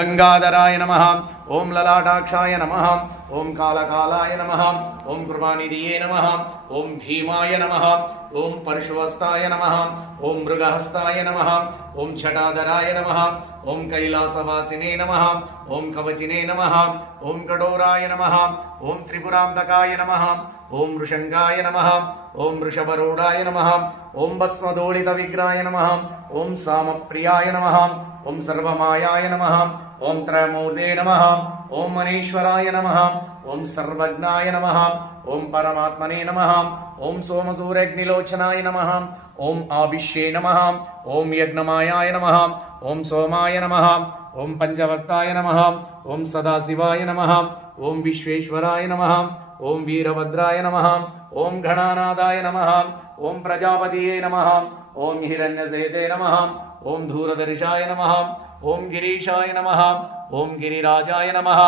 गंगाधराय नमः। ओम ललाटाक्षाय नमः। ओम कालकालाय नमः। ओम कृपानिधिये नमः। ओम भीमाय नमः। ओम परशुहस्ताय नमः। ओम मृगहस्ताय नमः। ओम छटाधराय नमः। ओम कैलासवासिने नमः। ओम कवचिने नमः। ओम कठोराय नमः। ओम त्रिपुरांतकाय नमः। ओम वृषंगाय नमः। ओम वृषभरूढाय नमः। ओम भस्मदोलित विग्रहाय नमः। ओम सामप्रियाय नमः। ओम सर्वमायाय नमः। ओम त्रयमूर्ते नमः। ओम मनीश्वराय नमः। ओम सर्वज्ञाय नमः। ओम परमात्मने नमः। ओम सोमसूर्यग्निलोचनाय नमः। ओम आविश्ये नमः। ओम यज्ञमायाय नमः। ओम सोमाय नमः। ओम पंचवक्ताय नमः। ओम सदाशिवाय नमः। ओम विश्वेश्वराय नमः। ओम वीरभद्राय नमः। ओम गणानादाय नमः। ओम प्रजापतिये नमः। ओम हिरण्यसेते नमः। ओम धूरदर्शाय नमः। ओम गिरीशाय नमः। ओम गिरिराजाय नमः।